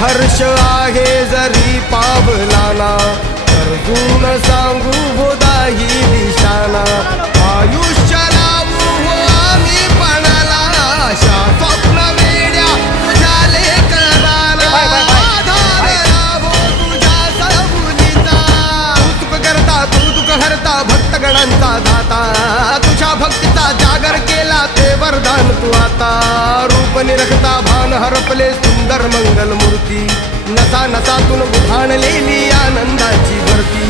हर्ष आहे जरी पावलाना, अर्जुन सांगू बोधाही दिशाना. आयुष्य लावू हो आम्ही पणाला, आशा स्वप्न वेड्या तुझ्या लेकराला. आधार लाभो तुझ्या सबुलीचा, तू करता तू दुःख हरता भक्तगणांचा दाता. तुझ्या भक्तीचा जागर केला ते वरदान तू आता. रूप निरखता भान हरपले सुंदर मंगल मूर्ती, नसा नसातून उधाणलेली आनंदाची भरती.